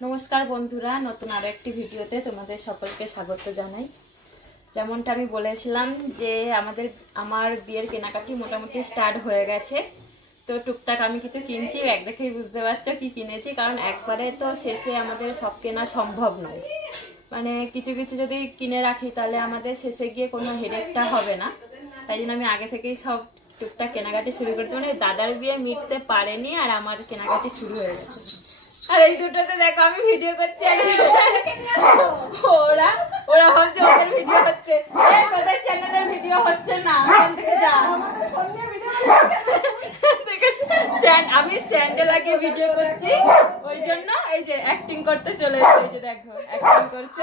নমস্কার বন্ধুরা, নতুন আরো একটি ভিডিওতে তোমাদের সকলকে স্বাগত জানাই। যেমনটা আমি বলেছিলাম যে আমার বিয়ের কেনাকাটি মোটামুটি স্টার্ট হয়ে গেছে। তো টুকটাক আমি কিছু কিনছি, এক দেখেই বুঝতে পারছো কি কিনেছি, কারণ একবারে তো শেষে আমাদের সব কেনা সম্ভব নয়। মানে কিছু কিছু যদি কিনে রাখি তাহলে আমাদের শেষে গিয়ে কোনো হেডেকটা হবে না, তাই জন্য আমি আগে থেকেই সব টুকটাক কেনাকাটি শুরু করতে, মানে দাদার বিয়ে মিটতে পারেনি আর আমার কেনাকাটি শুরু হয়ে গেছে। আর এই দুটোতে দেখো আমি ভিডিও করছি আর ওরা ওরা ভাবছে ওদের ভিডিও হচ্ছে, ওদের চ্যানেলের ভিডিও হচ্ছে না, ওখান থেকে যা। আমি স্ট্যান্ডে লাগিয়ে ভিডিও করছি, ওই জন্য এই যে অ্যাক্টিং করতে চলে এসেছে। এই যে দেখো অ্যাক্টিং করছে।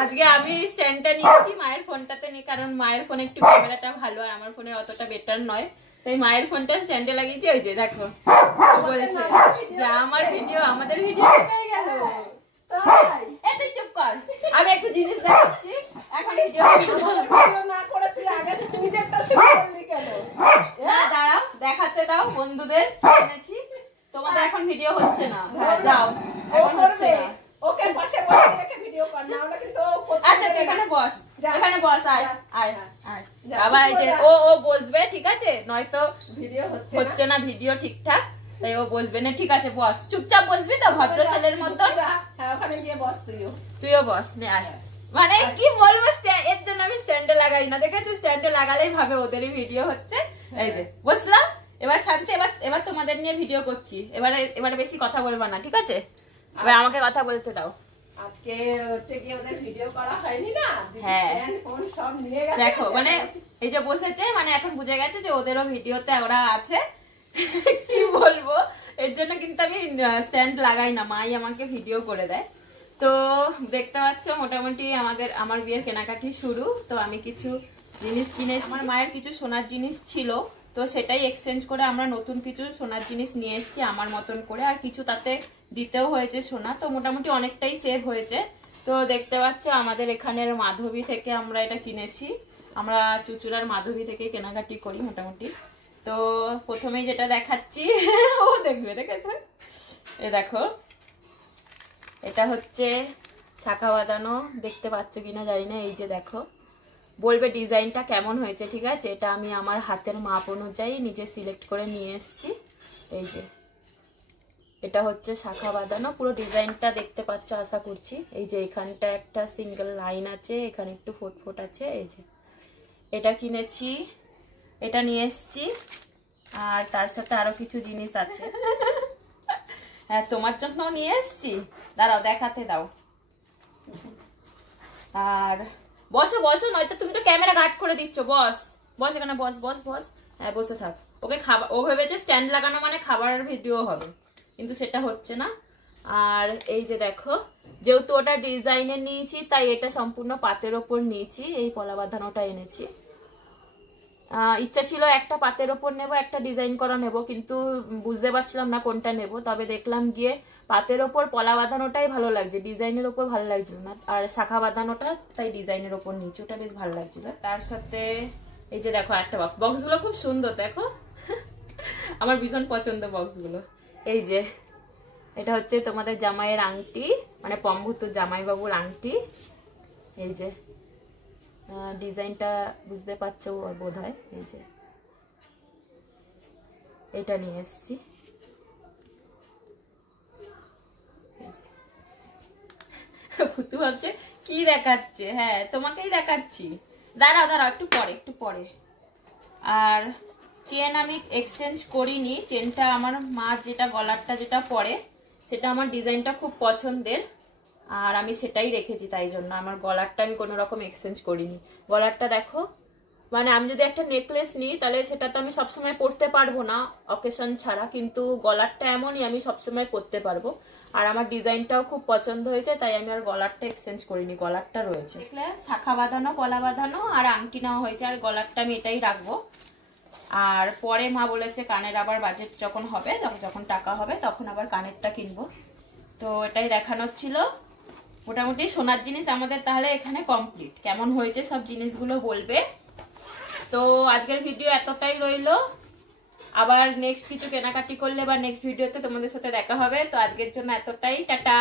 আজকে আমি স্ট্যান্ডটা নিয়েছি, মায়ের ফোনটাতে নিই, কারণ মায়ের ফোনে একটু ক্যামেরাটা ভালো আর আমার ফোনে অতটা বেটার নয়, তাই মায়ের ফোনটা স্ট্যান্ডে লাগিয়েছি। ওই যে দেখো বলছে যে আমাদের ভিডিও হয়ে গেল। তুই চুপ কর, আমি একটু জিনিস দেখাচ্ছি। এখন ভিডিও না করে তুই আগে নিজেরটা শুরু করলি কেন? দাঁড়াও, দেখাতে দাও বন্ধুদের এনেছি। তোমাদের এখন ভিডিও হচ্ছে না, যাও এখন হচ্ছে না। ওকে পাশে বসে রেখে ভিডিও কর, না হলে কিন্তু আচ্ছা এখানে বস, এখানে বস, আয় আয় আয় বাবা। এই যে ও বসবে, ঠিক আছে, নয়তো ভিডিও হচ্ছে না, ভিডিও ঠিকঠাক, তাই ও বসবে না। ঠিক আছে বস, চুপচাপ বসবি তো ভদ্র ছেলের মতো। ওখানে গিয়ে বস, তুইও বস নে, আয়। মানে কি বলবো, এর জন্য আমি স্ট্যান্ডে লাগাই না, দেখেছো, স্ট্যান্ডে লাগালেই ভাবে ওদেরই ভিডিও হচ্ছে। এই যে বসলাম, এবার শান্তি, এবার তোমাদের নিয়ে ভিডিও করছি। এবারে বেশি কথা বলবা না, ঠিক আছে? এবার আমাকে কথা বলতে দাও। আজকে হচ্ছে কি ওদের ভিডিও করা হয়নি না? হ্যাঁ, ফোন সব নিয়ে গেছে। দেখো মানে এই যে বসেছে, মানে এখন বুঝে গেছে যে ওদেরও ভিডিওতে ওরা আছে। কি বলবো, এর জন্য কিন্তু আমি স্ট্যান্ড লাগাই না, মাই আমাকে ভিডিও করে দেয়। তো দেখতে পাচ্ছ মোটামুটি আমার বিয়ের কেনাকাটি শুরু। তো আমি কিছু জিনিস কিনেছি, আমার মায়ের কিছু সোনার জিনিস ছিল, তো সেটাই এক্সচেঞ্জ করে আমরা নতুন কিছু সোনার জিনিস নিয়ে এসেছি আমার মতন করে, আর কিছু তাতে দিতেও হয়েছে সোনা। তো মোটামুটি অনেকটাই সেভ হয়েছে। তো দেখতে পাচ্ছ আমাদের এখানের মাধবী থেকে আমরা এটা কিনেছি। আমরা চুচুড়ার মাধবী থেকে কেনাকাটি করি মোটামুটি। তো প্রথমেই যেটা দেখাচ্ছি ও দেখবে, দেখেছো, এ দেখো, এটা হচ্ছে শাখা বাঁধানো, দেখতে পাচ্ছ কিনা জানি না। এই যে দেখো, বলবে ডিজাইনটা কেমন হয়েছে, ঠিক আছে? এটা আমি আমার হাতের মাপ অনুযায়ী নিজে সিলেক্ট করে নিয়ে এসেছি। এই যে এটা হচ্ছে শাখা বাঁধানো, পুরো ডিজাইনটা দেখতে পাচ্ছ আশা করছি। এই যে এখানটা একটা সিঙ্গেল লাইন আছে, এখানে একটু ফোট ফোট আছে। এই যে এটা কিনেছি, এটা নিয়ে এসেছি, আর তার সাথে আরো কিছু জিনিস আছে। হ্যাঁ, তোমার জন্য নিয়ে এসেছি, দাঁড়াও দেখাতে দাও। আর বসো বসো, নয়তো তুমি তো ক্যামেরা গার্ড করে দিচ্ছ। বস বস, এখানে বস বস বস। হ্যাঁ বসে থাক। ওকে খাবার, ও ভেবেছে স্ট্যান্ড লাগানো মানে খাবারের ভিডিও হবে, কিন্তু সেটা হচ্ছে না। আর এই যে দেখো, যেহেতু ওটা ডিজাইনের নিয়েছি তাই এটা সম্পূর্ণ পাতের ওপর নিয়েছি। এই পলা বাঁধানোটা এনেছি, ইচ্ছা ছিল একটা পাতের ওপর নেব, একটা ডিজাইন করা নেব, কিন্তু বুঝতে পারছিলাম না কোনটা নেব। তবে দেখলাম গিয়ে পাতের ওপর পলা বাঁধানোটাই ভালো লাগছে, ডিজাইনের ওপর ভালো লাগছিল না। আর শাখা বাঁধানোটা তাই ডিজাইনের ওপর নিচে, ওটা বেশ ভালো লাগছিল। তার সাথে এই যে দেখো একটা বক্সগুলো খুব সুন্দর, দেখো আমার ভীষণ পছন্দ বক্সগুলো। এই যে এটা হচ্ছে তোমাদের জামাইয়ের আংটি, মানে পম্ভূত জামাইবাবুর আংটি। এই যে ডিজাইনটা বুঝতে পারছো বোধ হয়। এই যে এটা নিয়ে এসছি। ভুতু ভাবছে কি দেখাচ্ছে, হ্যাঁ তোমাকেই দেখাচ্ছি, দাঁড়াও দাঁড়াও একটু পরে। আর চেন আমি এক্সচেঞ্জ করিনি, চেনটা আমার মা যেটা গলারটা যেটা পরে সেটা আমার ডিজাইনটা খুব পছন্দের, আর আমি সেটাই রেখেছি, তাই জন্য আমার গলারটা আমি কোনো রকম এক্সচেঞ্জ করিনি। গলারটা দেখো, মানে আমি যদি একটা নেকলেস নিই তাহলে সেটা তো আমি সবসময় পরতে পারবো না অকেশন ছাড়া, কিন্তু গলারটা এমনই আমি সবসময় পরতে পারবো। আর আমার ডিজাইনটাও খুব পছন্দ হয়েছে, তাই আমি আর গলারটা এক্সচেঞ্জ করিনি, গলারটা রয়েছে। দেখলে শাখা বাঁধানো, পলা বাঁধানো আর আংটি নেওয়া হয়েছে, আর গলারটা আমি এটাই রাখবো। আর পরে মা বলেছে কানের আবার বাজেট যখন হবে, যখন টাকা হবে তখন আবার কানেরটা কিনবো। তো এটাই দেখানোর ছিল। মোটামুটি সোনার জিনিস আমাদের তাহলে এখানে কমপ্লিট। কেমন হয়েছে সব জিনিসগুলো বলবে। তো আজকের ভিডিও এতটাই রইলো। আবার নেক্সট কিছু কেনাকাটি করলে বা নেক্সট ভিডিওতে তোমাদের সাথে দেখা হবে। তো আজকের জন্য এতটাই, টাটা।